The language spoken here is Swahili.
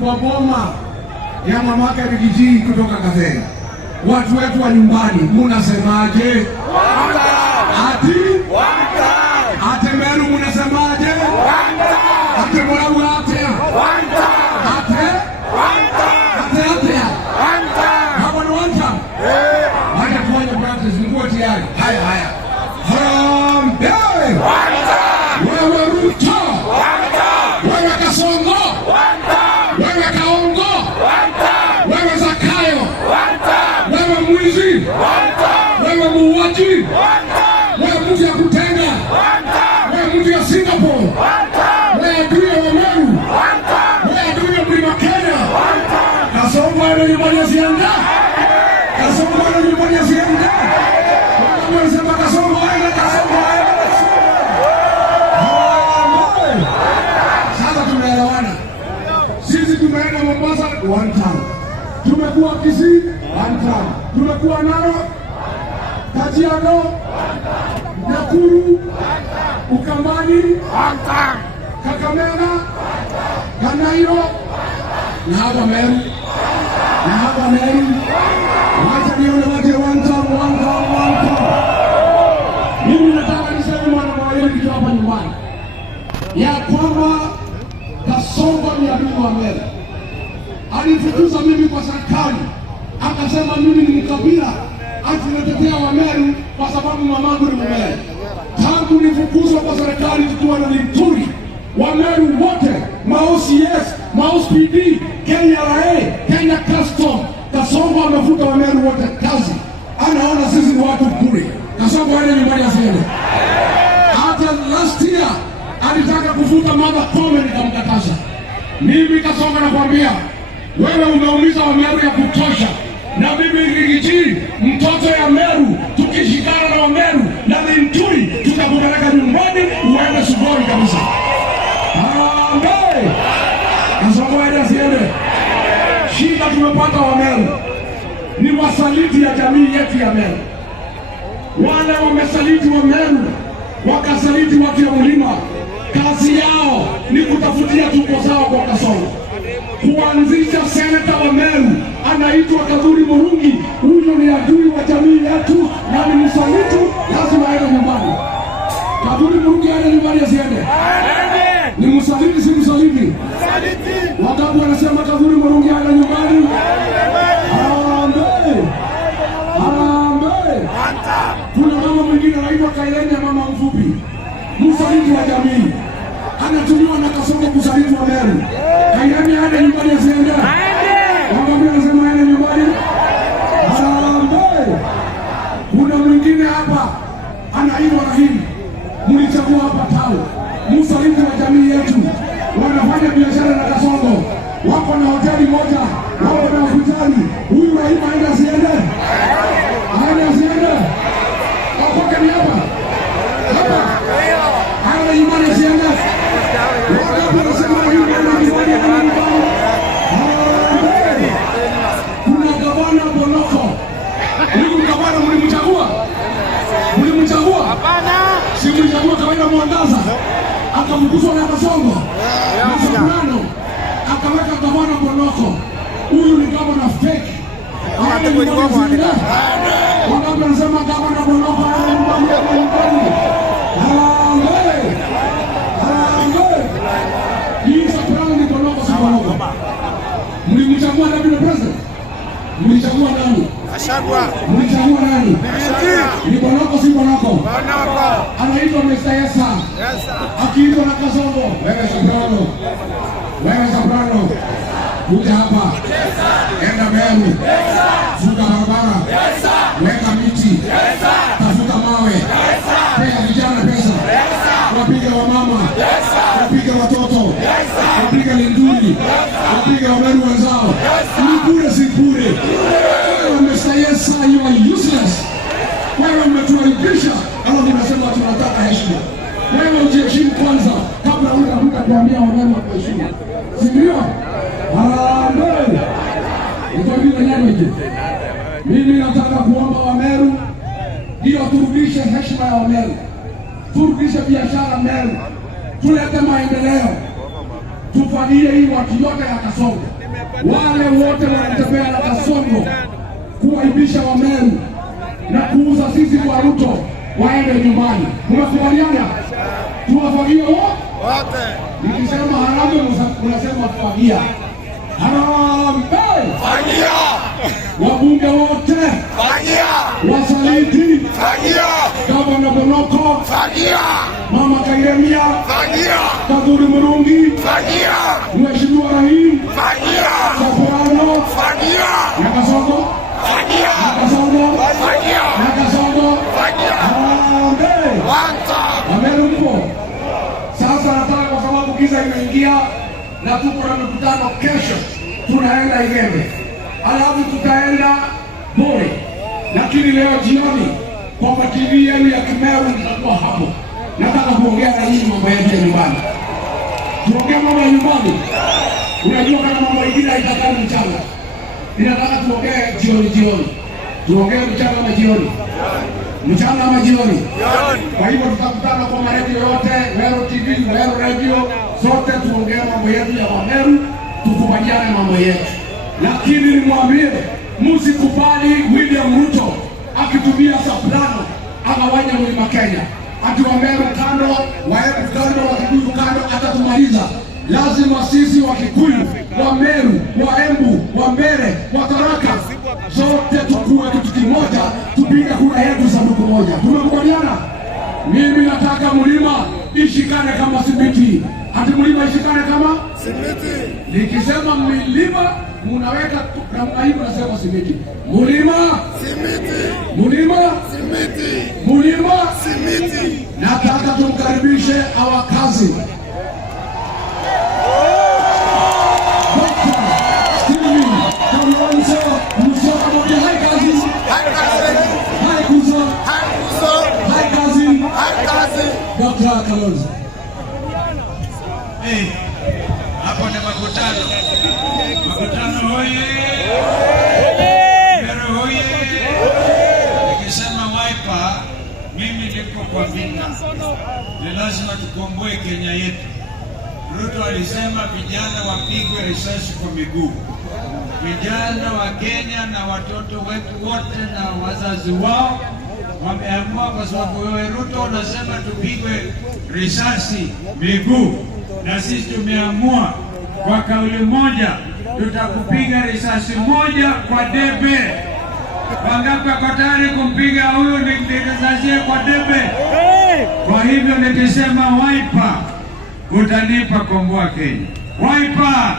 kwa boma ya mamake Rigiji kutoka Kathega. Watu wetu wa nyumbani, munasemaje? Ate Meru munasemaje? Ate Murabu atea? Ate? Hapo ni wanta? Haya kufanya practice, mkuwa tayari. Haya. Harambee! Wewe Ruto! Wewe Kasongo! Wewe Kaongo! Wewe Zakayo! Wewe mwizi! Wewe muuaji! Wewe mtu ya kutenga! Wewe mtu ya Singapore! Wewe adui ya Wameru! Wewe adui ya Mlima Kenya! Kasongo ana nyumbani ya Sianda! Kasongo ana nyumbani ya Sianda! Wanasema Kasongo aenda! Sasa tumeelewana. Sisi tumeenda Mombasa one time. Tumekuwa Kisii one time. Tumekuwa Narok, Kajiado, Nakuru, Ukambani, Kakamega, Kanairo na hapa Meru. Wacha nione wote one time. Mimi nataka niseme mwana mawili kitu hapa nyumbani, ya kwamba Kasongo ni adui wa Meru. Alifukuza mimi kwa serikali, akasema mimi ni mkabila, ati natetea wa Meru kwa sababu mamangu ni Mmeru. Tangu nifukuzwa kwa serikali tukiwa na Linturi, wa Meru wote, ma-OCS, ma-OCPD, KRA, Kenya Custom, Kasongo amefuta wa Meru wote kazi. Anaona sisi ni watu bure. Kasongo aende nyumbani asiende. Hata last year alitaka kufuta Martha Koome, nikamkataza. Mimi Kasongo nakwambia, wewe umeumiza wa Meru ya kutosha. Na mimi Rigiji, mtoto ya Meru, tukishikana na wa Meru na Linturi, tutakupeleka nyumbani uende Sugoi kabisa. Harambee! Kasongo aende asiende. Shida tumepata wa Meru ni wasaliti ya jamii yetu ya Meru. Wale wamesaliti wa Meru, wakasaliti watu ya Mlima. Kazi yao ni kutafutia tumbo zao kwa Kasongo. Kuanzisha seneta wa Meru anaitwa Kadhuri Murungi. Huyo ni adui wa jamii yetu na ni msaliti, lazima aende nyumbani. Kadhuri Murungi aende nyumbani asiende? Ni msaliti si msaliti? Wangapi wanasema Kadhuri Murungi aende nyumbani? Harambee! Kuna mama mwingine anaitwa Kaileni, mama mfupi, msaliti wa jamii, anatumiwa na Kasongo kusaliti wa Meru. Kaileni aende nyumbani asiende? Wangapi wanasema aende nyumbani? Harambee! Kuna mwingine hapa anaitwa Rahim, mlichagua hapa Tao, msaliti wa jamii yetu, wanafanya biashara na Kasongo, wako na hoteli moja, wako na hospitali. Huyu Rahim aende asiende? Aende asiende? Wakoke ni hapa? Aende nyumbani asiende? Wangapi wanasema Rahim aende nyumbani? Kuna gavana Bonoko. Huyu gavana mlimchagua? Hapana. Si mlichagua kawaida Mwangaza, akafukuzwa na Kasongo na Soprano, akaweka gavana Bonoko. Huyu ni gavana fake. Wangapi wanasema gavana Bonoko aende nyumbani? Harambee! Hii Soprano ni Bonoko, si Bonoko. Mlimchagua deputy president? Mlichagua nani? Mlichagua nani? Ni Bonoko, si Bonoko? Anaitwa Mr. Yesa. Akiitwa na Kasongo, wewe Soprano, kuja hapa, enda Meru, vuka barabara, weka miti, tafuta mawe, pea vijana pesa, wapiga wamama, wapiga watoto, wapiga Linturi, wapiga wa Meru wenzao. Ni bure si bure? Wewe Mr. Yesa, you are useless. Wewe umetuaibisha, alafu unasema tunataka heshima. Wewe ujiheshimu kwanza kabla hujakuja kuambia wa Meru kuheshimu. Si ndio? Harambee! Mimi nataka kuomba wa Meru ndio turudishe heshima ya wa Meru, turudishe biashara Meru, tulete maendeleo. tufagie hii watu yote ya Kasongo, wale wote wanatembea na Kasongo kuwaibisha Wameru na kuuza sisi kwa Ruto waende nyumbani. Mnakubaliana? Tuwafagie wote. Nikisema harambee mnasema fagia. Harambee! Fagia! Wabunge wote fagia! Wasaliti fagia! Gavana Bonoko fagia! Mama Kairemia fagia! Kaduri Murungi fagia! Mheshimiwa Rahim fagia! Safiano fagia! Nakasongo fagia! Nakasongo fagia! Nakasongo fagia! Harambee! Wameru mpo. Sasa nataka kwa sababu giza imeingia na tuko na mkutano kesho, tunaenda Igembe, alafu tutaenda Bore, lakini leo jioni kwa TV yenu ya Kimeru nitakuwa hapo. Nataka kuongea na nyinyi mambo yetu ya nyumbani. Tuongee mambo ya nyumbani. Unajua kama mambo mengine haitakaa mchana. Ninataka tuongee jioni. Tuongee mchana ama jioni? Mchana ama jioni? Kwa hivyo tutakutana kwa maredio yote, Meru TV, Meru Radio, sote tuongee mambo yetu ya Wameru, tukubaliane mambo yetu. Lakini nimwambie, msikubali William Ruto akitumia soprano agawanya Mlima Kenya. Ati Wameru kando, Waembu kando, Wakikuyu kando, atatumaliza. Lazima sisi Wakikuyu, Wameru, Waembu, Wambere, Wataraka, zote tukue kitu kimoja, tupige kura yetu sanduku moja. Tumekubaliana? Mimi nataka Mlima ishikane kama simiti. Ati Mlima ishikane kama simiti. Nikisema milima munaweka namna hii, nasema simiti. Mlima simiti. Mlima simiti. Mlima simiti. Nataka tumkaribishe awakazi Dr. Kalonzo. Hapo ni makutano. Makutano hoye. Meru hoye. Nikisema Wiper, mimi niko kwa vita. Ni lazima tukomboe Kenya yetu. Ruto alisema vijana wapigwe risasi kwa miguu. Vijana wa Kenya na watoto wetu wote na wazazi wao wameamua, kwa sababu wewe Ruto unasema tupigwe risasi miguu, na sisi tumeamua kwa kauli moja, tutakupiga risasi moja kwa debe. Wangapi wako tayari kumpiga huyu ni risasi kwa debe? Kwa hivyo nikisema Wiper, utanipa komboa Kenya. Wiper!